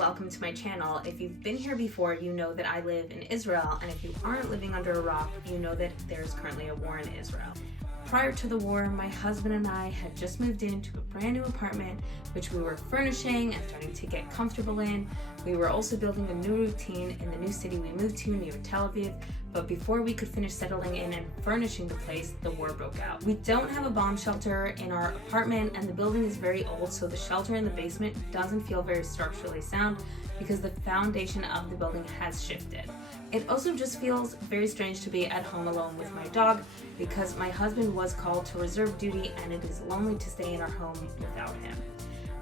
welcome to my channel. If you've been here before, you know that I live in Israel, and if you aren't living under a rock, you know that there's currently a war in Israel. Prior to the war, my husband and I had just moved into a brand new apartment, which we were furnishing and starting to get comfortable in. We were also building a new routine in the new city we moved to near Tel Aviv, but before we could finish settling in and furnishing the place, the war broke out. We don't have a bomb shelter in our apartment, and the building is very old, so the shelter in the basement doesn't feel very structurally sound because the foundation of the building has shifted. It also just feels very strange to be at home alone with my dog because my husband was called to reserve duty and it is lonely to stay in our home without him.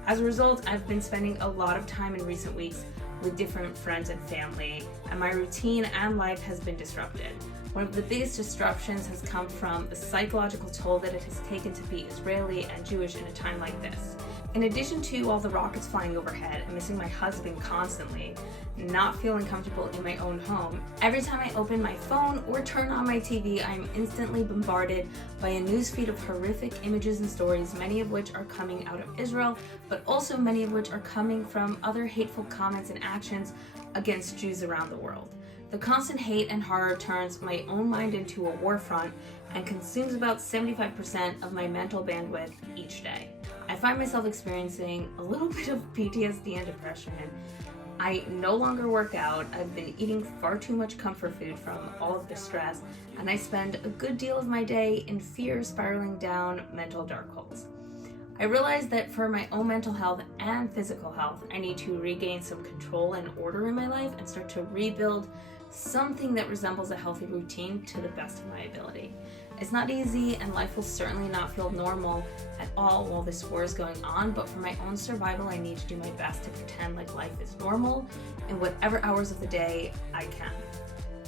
As a result, I've been spending a lot of time in recent weeks with different friends and family, and my routine and life has been disrupted. One of the biggest disruptions has come from the psychological toll that it has taken to be Israeli and Jewish in a time like this. In addition to all the rockets flying overhead and missing my husband constantly, not feeling comfortable in my own home, every time I open my phone or turn on my TV, I'm instantly bombarded by a newsfeed of horrific images and stories, many of which are coming out of Israel, but also many of which are coming from other hateful comments and actions against Jews around the world. The constant hate and horror turns my own mind into a war front and consumes about 75% of my mental bandwidth each day. I find myself experiencing a little bit of PTSD and depression. I no longer work out, I've been eating far too much comfort food from all of the stress, and I spend a good deal of my day in fear spiraling down mental dark holes. I realized that for my own mental health and physical health, I need to regain some control and order in my life and start to rebuild something that resembles a healthy routine to the best of my ability. It's not easy, and life will certainly not feel normal at all while this war is going on, but for my own survival, I need to do my best to pretend like life is normal in whatever hours of the day I can.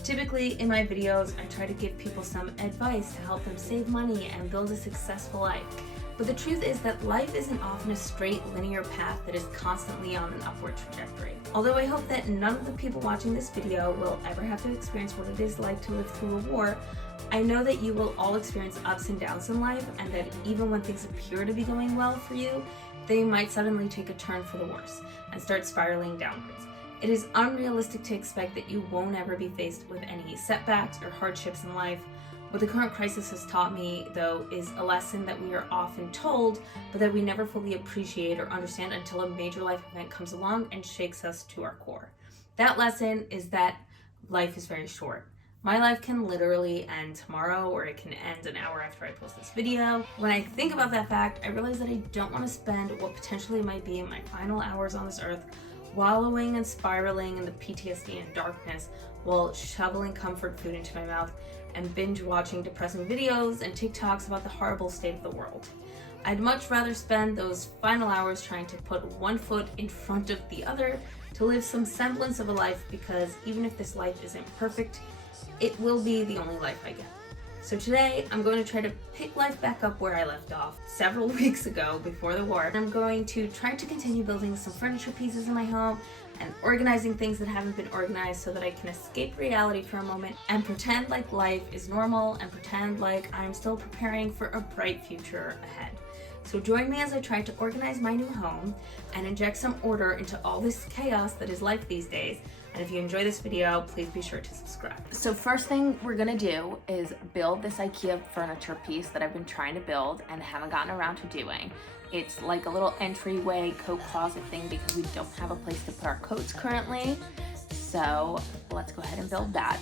Typically, in my videos, I try to give people some advice to help them save money and build a successful life. But the truth is that life isn't often a straight linear path that is constantly on an upward trajectory. Although I hope that none of the people watching this video will ever have to experience what it is like to live through a war, I know that you will all experience ups and downs in life, and that even when things appear to be going well for you, they might suddenly take a turn for the worse and start spiraling downwards. It is unrealistic to expect that you won't ever be faced with any setbacks or hardships in life. What the current crisis has taught me, though, is a lesson that we are often told, but that we never fully appreciate or understand until a major life event comes along and shakes us to our core. That lesson is that life is very short. My life can literally end tomorrow, or it can end an hour after I post this video. When I think about that fact, I realize that I don't want to spend what potentially might be my final hours on this earth wallowing and spiraling in the PTSD and darkness while shoveling comfort food into my mouth and binge watching depressing videos and TikToks about the horrible state of the world. I'd much rather spend those final hours trying to put one foot in front of the other to live some semblance of a life, because even if this life isn't perfect, it will be the only life I get. So today, I'm going to try to pick life back up where I left off several weeks ago before the war. I'm going to try to continue building some furniture pieces in my home and organizing things that haven't been organized so that I can escape reality for a moment and pretend like life is normal and pretend like I'm still preparing for a bright future ahead. So join me as I try to organize my new home and inject some order into all this chaos that is life these days. And if you enjoy this video, please be sure to subscribe. So first thing we're gonna do is build this IKEA furniture piece that I've been trying to build and haven't gotten around to doing. It's like a little entryway coat closet thing because we don't have a place to put our coats currently. So let's go ahead and build that.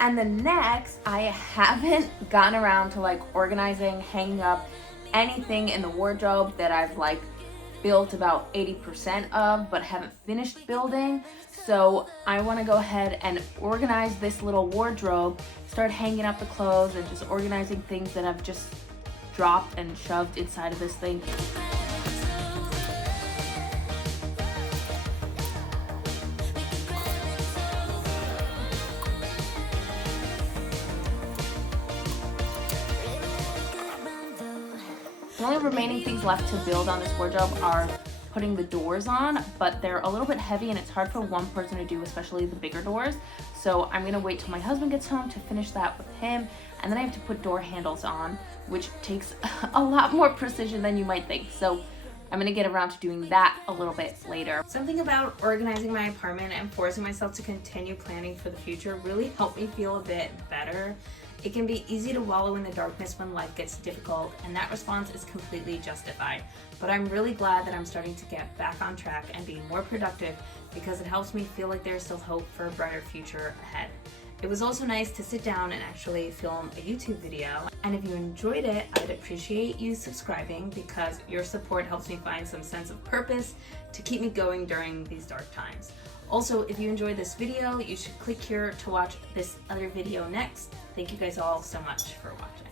And then next, I haven't gotten around to like organizing, hanging up anything in the wardrobe that I've like built about 80% of, but haven't finished building. So I want to go ahead and organize this little wardrobe, start hanging up the clothes and just organizing things that I've just dropped and shoved inside of this thing. The only remaining things left to build on this wardrobe are putting the doors on, but they're a little bit heavy and it's hard for one person to do, especially the bigger doors. So I'm gonna wait till my husband gets home to finish that with him, and then I have to put door handles on, which takes a lot more precision than you might think. So I'm gonna get around to doing that a little bit later. Something about organizing my apartment and forcing myself to continue planning for the future really helped me feel a bit better. It can be easy to wallow in the darkness when life gets difficult, and that response is completely justified. But I'm really glad that I'm starting to get back on track and be more productive, because it helps me feel like there's still hope for a brighter future ahead. It was also nice to sit down and actually film a YouTube video. And if you enjoyed it, I'd appreciate you subscribing, because your support helps me find some sense of purpose to keep me going during these dark times. Also, if you enjoyed this video, you should click here to watch this other video next. Thank you guys all so much for watching.